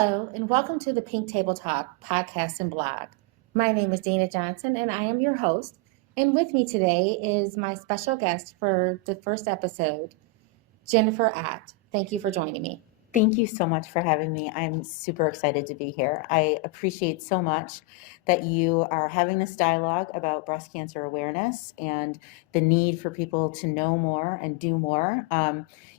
Hello, and welcome to the Pink Table Talk podcast and blog. My name is Dana Johnson, and I am your host. And with me today is my special guest for the first episode, Jennifer Ott. Thank you for joining me. Thank you so much for having me. I'm super excited to be here. I appreciate so much that you are having this dialogue about breast cancer awareness and the need for people to know more and do more.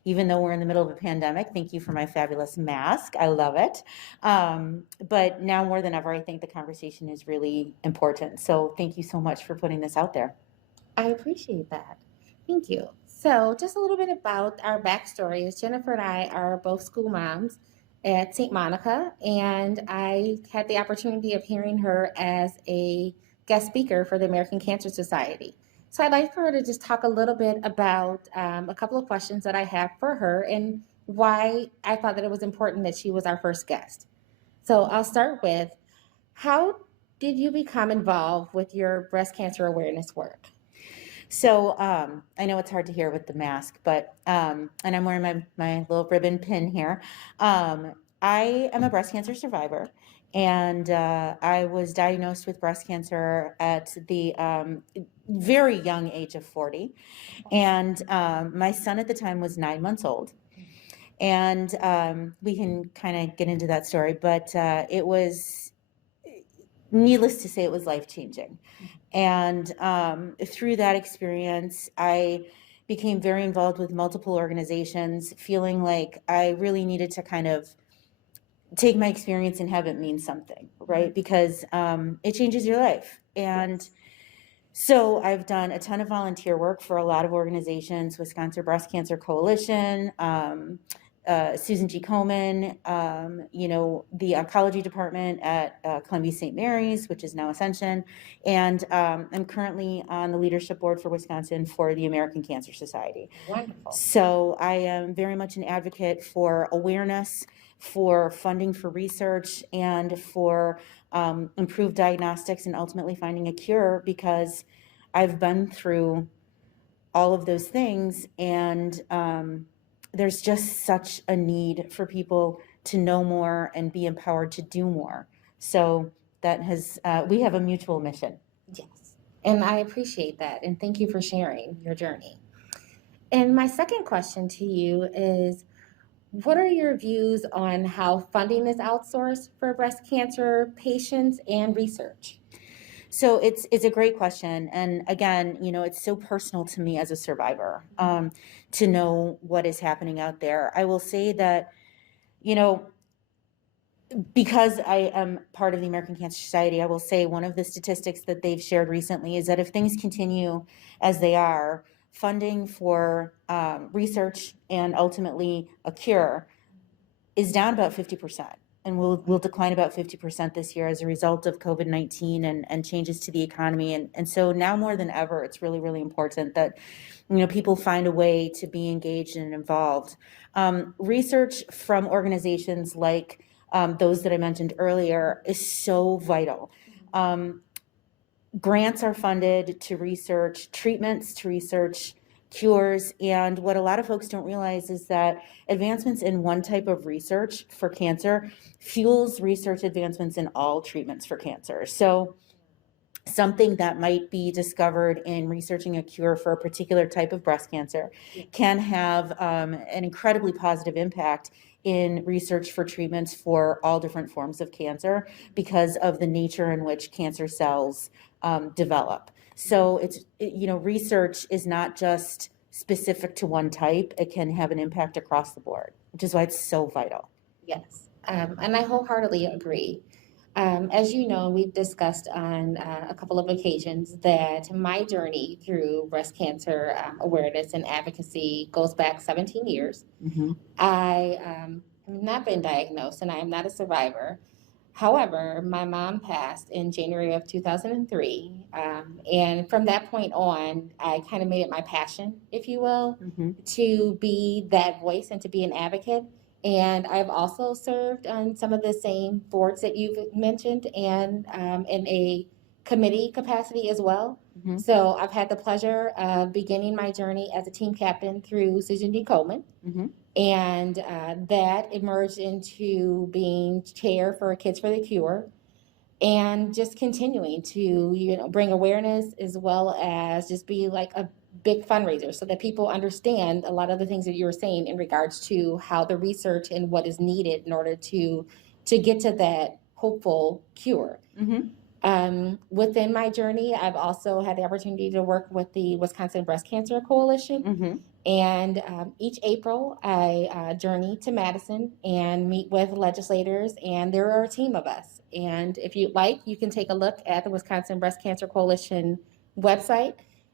Even though we're in the middle of a pandemic, thank you for my fabulous mask. I love it. But now more than ever, I think the conversation is really important. So thank you so much for putting this out there. I appreciate that. Thank you. So, just a little bit about our backstory is Jennifer and I are both school moms at St. Monica, and I had the opportunity of hearing her as a guest speaker for the American Cancer Society. So, I'd like for her to just talk a little bit about a couple of questions that I have for her and why I thought that it was important that she was our first guest. So, I'll start with how did you become involved with your breast cancer awareness work? So I know it's hard to hear with the mask, but and I'm wearing my little ribbon pin here. I am a breast cancer survivor, and I was diagnosed with breast cancer at the very young age of 40. And my son at the time was 9 months old. And we can kind of get into that story, but it was, needless to say, it was life-changing. And through that experience, I became very involved with multiple organizations, feeling like I really needed to kind of take my experience and have it mean something, right? Because it changes your life. And so I've done a ton of volunteer work for a lot of organizations, Wisconsin Breast Cancer Coalition, Susan G. Komen, the oncology department at Columbia St. Mary's, which is now Ascension. And I'm currently on the leadership board for Wisconsin for the American Cancer Society. Wonderful. So I am very much an advocate for awareness, for funding for research, and for improved diagnostics and ultimately finding a cure, because I've been through all of those things, and there's just such a need for people to know more and be empowered to do more. So that has, we have a mutual mission. Yes, and I appreciate that, and thank you for sharing your journey. And my second question to you is, what are your views on how funding is outsourced for breast cancer patients and research? So it's a great question. And again, it's so personal to me as a survivor to know what is happening out there. I will say that, because I am part of the American Cancer Society, I will say one of the statistics that they've shared recently is that if things continue as they are, funding for research and ultimately a cure is down about 50%. And will decline about 50% this year as a result of COVID-19 and changes to the economy. And so now more than ever, it's really, really important that people find a way to be engaged and involved. Research from organizations like those that I mentioned earlier is so vital. Grants are funded to research treatments, to research cures, and what a lot of folks don't realize is that advancements in one type of research for cancer fuels research advancements in all treatments for cancer. So something that might be discovered in researching a cure for a particular type of breast cancer can have an incredibly positive impact in research for treatments for all different forms of cancer because of the nature in which cancer cells develop. So research is not just specific to one type. It can have an impact across the board, which is why it's so vital. Yes, and I wholeheartedly agree. As you know, we've discussed on a couple of occasions that my journey through breast cancer awareness and advocacy goes back 17 years. Mm-hmm. I have not been diagnosed and I am not a survivor. However, my mom passed in January of 2003. And from that point on, I kind of made it my passion, if you will, to be that voice and to be an advocate. And I've also served on some of the same boards that you've mentioned and in a committee capacity as well. Mhm. So I've had the pleasure of beginning my journey as a team captain through Susan D. Komen. Mhm. And that emerged into being chair for Kids for the Cure, and just continuing to bring awareness as well as just be like a big fundraiser so that people understand a lot of the things that you were saying in regards to how the research and what is needed in order to get to that hopeful cure. Mhm. Within my journey, I've also had the opportunity to work with the Wisconsin Breast Cancer Coalition. Mhm. And each April, I journey to Madison and meet with legislators, and there are a team of us. And if you'd like, you can take a look at the Wisconsin Breast Cancer Coalition website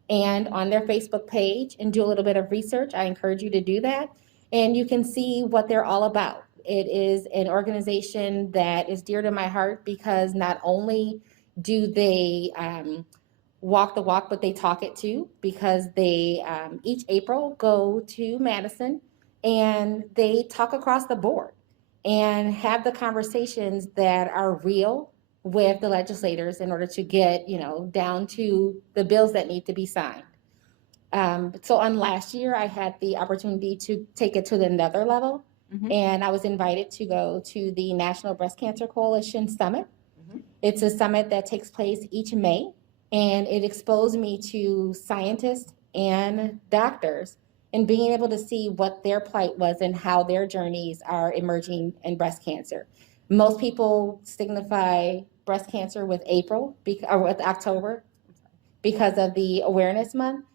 and on their Facebook page and do a little bit of research. I encourage you to do that, and you can see what they're all about. It is an organization that is dear to my heart because not only do they walk the walk, but they talk it too, because they each April go to Madison and they talk across the board and have the conversations that are real with the legislators in order to get down to the bills that need to be signed. So on last year, I had the opportunity to take it to another level, Mhm. and I was invited to go to the National Breast Cancer Coalition Summit. Mhm. It's a summit that takes place each May, and it exposed me to scientists and doctors and being able to see what their plight was and how their journeys are emerging in breast cancer. Most people signify breast cancer with April or with October because of the awareness month,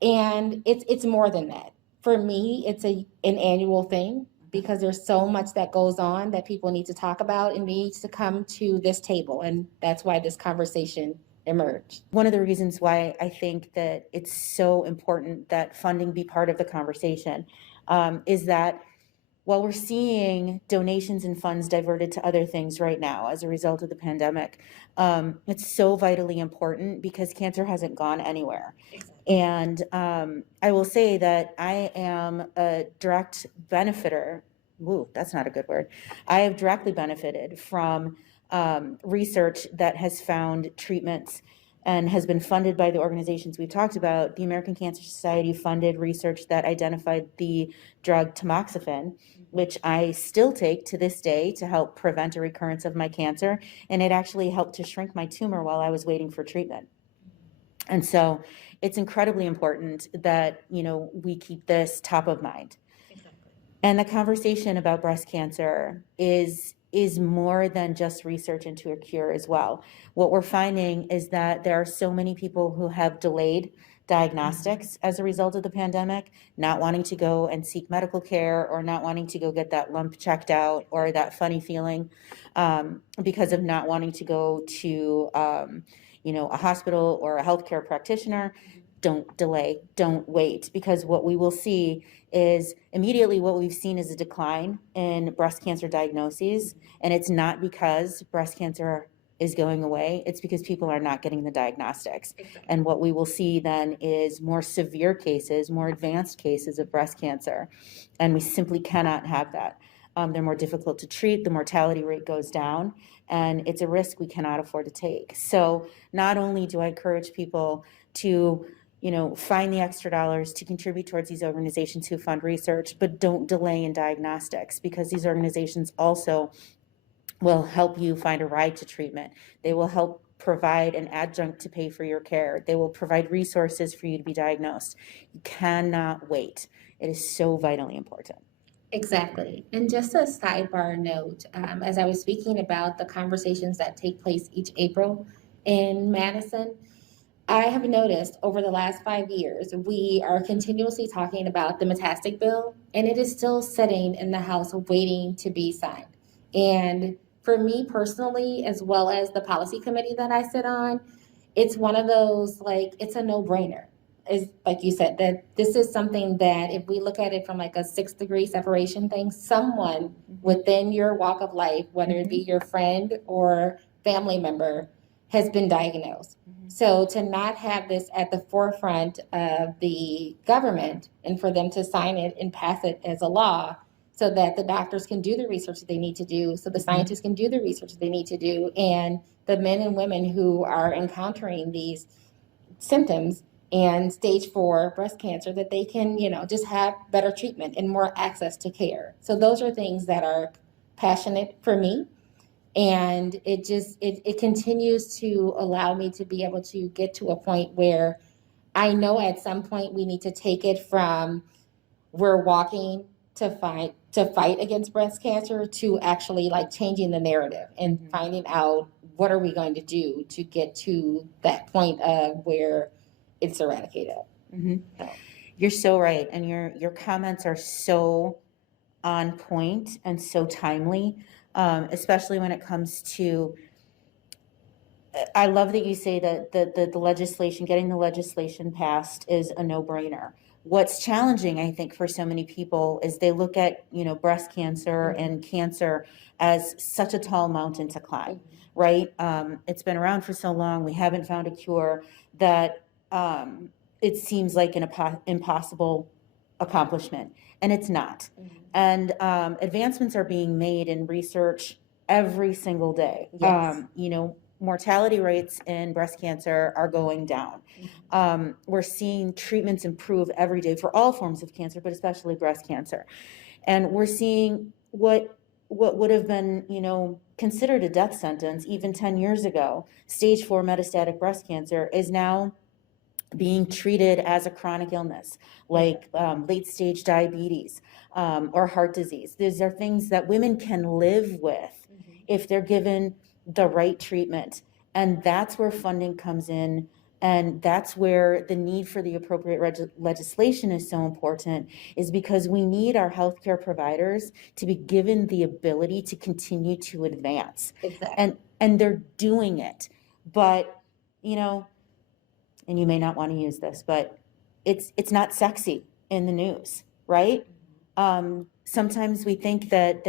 and it's more than that. For me, it's an annual thing because there's so much that goes on that people need to talk about and needs to come to this table, and that's why this conversation emerged. One of the reasons why I think that it's so important that funding be part of the conversation is that while we're seeing donations and funds diverted to other things right now as a result of the pandemic, it's so vitally important because cancer hasn't gone anywhere. And I will say that I am a direct benefiter. Ooh, that's not a good word. I have directly benefited from research that has found treatments and has been funded by the organizations we've talked about. The American Cancer Society funded research that identified the drug tamoxifen, which I still take to this day to help prevent a recurrence of my cancer. And it actually helped to shrink my tumor while I was waiting for treatment. And so it's incredibly important that, we keep this top of mind. And the conversation about breast cancer is more than just research into a cure as well. What we're finding is that there are so many people who have delayed diagnostics as a result of the pandemic, not wanting to go and seek medical care or not wanting to go get that lump checked out or that funny feeling because of not wanting to go to a hospital or a healthcare practitioner. Don't delay, don't wait, because what we will see is immediately what we've seen is a decline in breast cancer diagnoses. And it's not because breast cancer is going away, it's because people are not getting the diagnostics. And what we will see then is more severe cases, more advanced cases of breast cancer. And we simply cannot have that. They're more difficult to treat, the mortality rate goes down, and it's a risk we cannot afford to take. So not only do I encourage people to find the extra dollars to contribute towards these organizations who fund research, but don't delay in diagnostics, because these organizations also will help you find a ride to treatment. They will help provide an adjunct to pay for your care. They will provide resources for you to be diagnosed. You cannot wait. It is so vitally important. Exactly. And just a sidebar note, as I was speaking about the conversations that take place each April in Madison, I have noticed over the last 5 years, we are continuously talking about the Metastic bill, and it is still sitting in the House waiting to be signed. And for me personally, as well as the policy committee that I sit on, it's one of those, like, it's a no-brainer. Is like you said, that this is something that if we look at it from like a 6-degree separation thing, someone within your walk of life, whether it be your friend or family member, has been diagnosed. So to not have this at the forefront of the government and for them to sign it and pass it as a law so that the doctors can do the research that they need to do, so the scientists can do the research that they need to do, and the men and women who are encountering these symptoms and stage 4 breast cancer, that they can, just have better treatment and more access to care. So those are things that are passionate for me. And it continues to allow me to be able to get to a point where I know at some point we need to take it from we're walking to fight against breast cancer to actually like changing the narrative and finding out what are we going to do to get to that point of where it's eradicated. Mm-hmm. So. You're so right, and your comments are so on point and so timely, especially when it comes to. I love that you say that the legislation, getting the legislation passed, is a no-brainer. What's challenging, I think, for so many people is they look at, breast cancer and cancer as such a tall mountain to climb, right? It's been around for so long. We haven't found a cure that it seems like an impossible accomplishment, and it's not. And advancements are being made in research every single day. Yes. Mortality rates in breast cancer are going down. We're seeing treatments improve every day for all forms of cancer, but especially breast cancer. And we're seeing what would have been, considered a death sentence even 10 years ago, stage 4 metastatic breast cancer, is now being treated as a chronic illness, like late stage diabetes or heart disease. These are things that women can live with if they're given the right treatment. And that's where funding comes in. And that's where the need for the appropriate legislation is so important, is because we need our healthcare providers to be given the ability to continue to advance. Exactly. And they're doing it. But, and you may not want to use this, but it's not sexy in the news, right? Sometimes we think that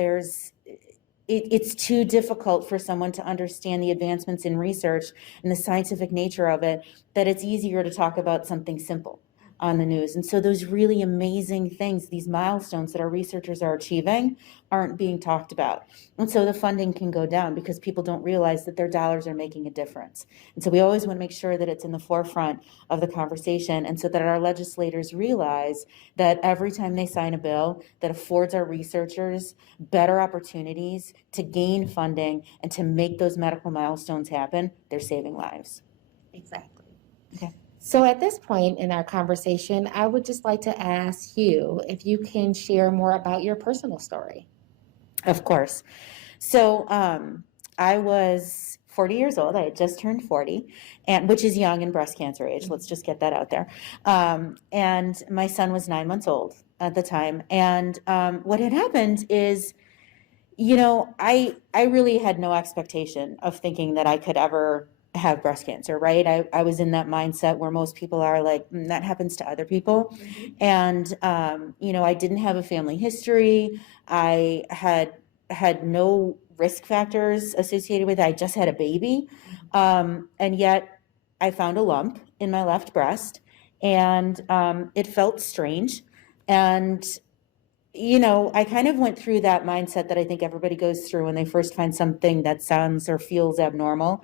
it's too difficult for someone to understand the advancements in research and the scientific nature of it, that it's easier to talk about something simple on the news. And so those really amazing things, these milestones that our researchers are achieving, aren't being talked about. And so the funding can go down because people don't realize that their dollars are making a difference. And so we always want to make sure that it's in the forefront of the conversation, and so that our legislators realize that every time they sign a bill that affords our researchers better opportunities to gain funding and to make those medical milestones happen, they're saving lives. Exactly. Okay. So at this point in our conversation, I would just like to ask you if you can share more about your personal story. Of course. So I was 40 years old. I had just turned 40, and which is young in breast cancer age. Let's just get that out there. And my son was 9 months old at the time. And what had happened is, I really had no expectation of thinking that I could ever have breast cancer, right? I was in that mindset where most people are like, that happens to other people. And, I didn't have a family history. I had no risk factors associated with it. I just had a baby. And yet I found a lump in my left breast, and it felt strange. And I kind of went through that mindset that I think everybody goes through when they first find something that sounds or feels abnormal.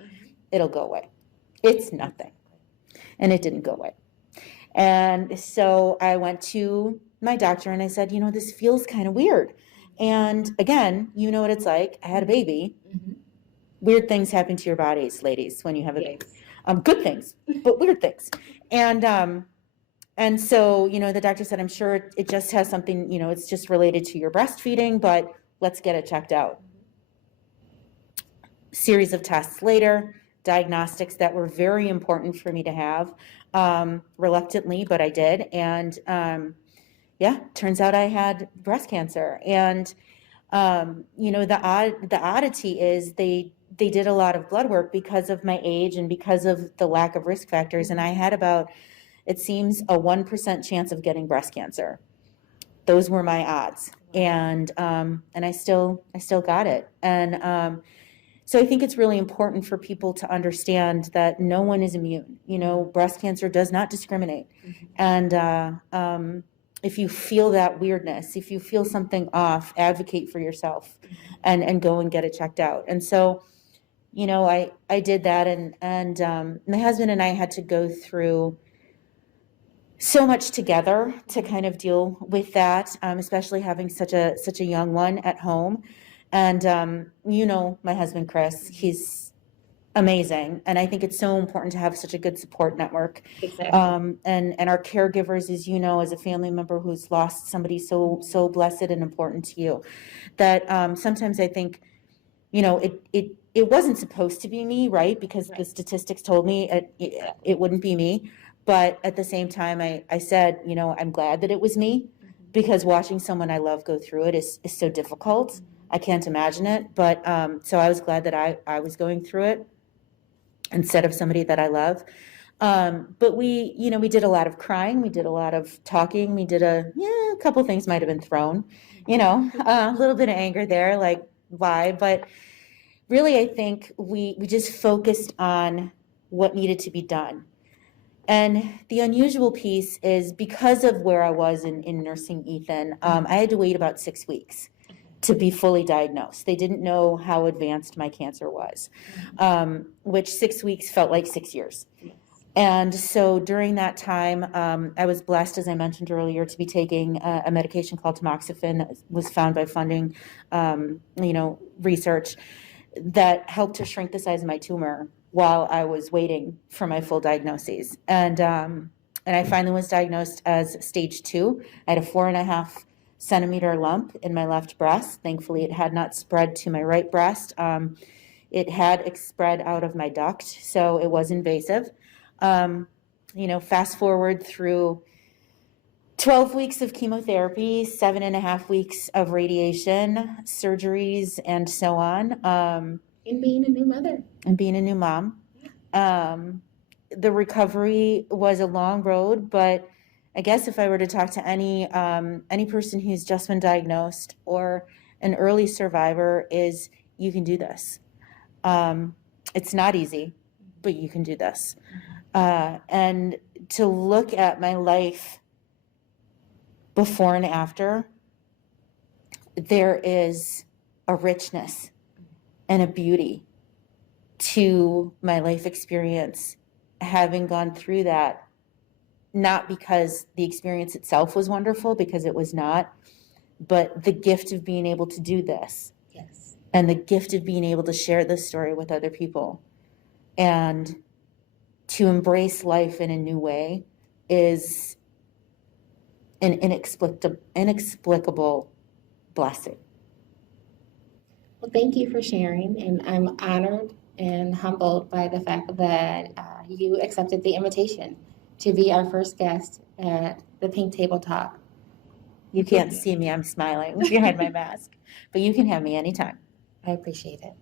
It'll go away. It's nothing. And it didn't go away. And so I went to my doctor and I said, this feels kind of weird. And again, you know what it's like. I had a baby. Weird things happen to your bodies, ladies, when you have a baby. Good things, but weird things. And so, the doctor said, I'm sure it just has something, it's just related to your breastfeeding, but let's get it checked out. Series of tests later, diagnostics that were very important for me to have, reluctantly, but I did. And turns out I had breast cancer. And, the oddity is they did a lot of blood work because of my age and because of the lack of risk factors. And I had about, it seems, a 1% chance of getting breast cancer. Those were my odds. And I still got it. And so I think it's really important for people to understand that no one is immune. Breast cancer does not discriminate. And if you feel that weirdness, if you feel something off, advocate for yourself and go and get it checked out. And so, I did that, and my husband and I had to go through so much together to kind of deal with that, especially having such a young one at home. And my husband Chris, he's amazing, and I think it's so important to have such a good support network. Exactly. And our caregivers, as as a family member who's lost somebody so blessed and important to you, that sometimes I think it wasn't supposed to be me, right? Because the statistics told me it wouldn't be me. But at the same time, I said, I'm glad that it was me, because watching someone I love go through it is so difficult. I can't imagine it. But so I was glad that I was going through it instead of somebody that I love. But we did a lot of crying. We did a lot of talking. We did a couple things might have been thrown, a little bit of anger there, like why? But really, I think we just focused on what needed to be done. And the unusual piece is, because of where I was in nursing Ethan, I had to wait about 6 weeks to be fully diagnosed. They didn't know how advanced my cancer was, which 6 weeks felt like 6 years. And so during that time, I was blessed, as I mentioned earlier, to be taking a medication called tamoxifen that was found by funding, research that helped to shrink the size of my tumor while I was waiting for my full diagnoses. And I finally was diagnosed as stage 2. I had a 4.5 centimeter lump in my left breast. Thankfully, it had not spread to my right breast. It had spread out of my duct, so it was invasive. Fast forward through 12 weeks of chemotherapy, 7.5 weeks of radiation, surgeries, and so on. And being a new mother. And being a new mom. The recovery was a long road, but I guess if I were to talk to any person who's just been diagnosed or an early survivor, is you can do this. It's not easy, but you can do this. And to look at my life before and after, there is a richness and a beauty to my life experience, having gone through that, not because the experience itself was wonderful, because it was not, but the gift of being able to do this. Yes. And the gift of being able to share this story with other people and to embrace life in a new way is an inexplicable blessing. Well, thank you for sharing, and I'm honored and humbled by the fact that you accepted the invitation to be our first guest at the Pink Table Talk. You can't see me, I'm smiling behind my mask, but you can have me anytime. I appreciate it.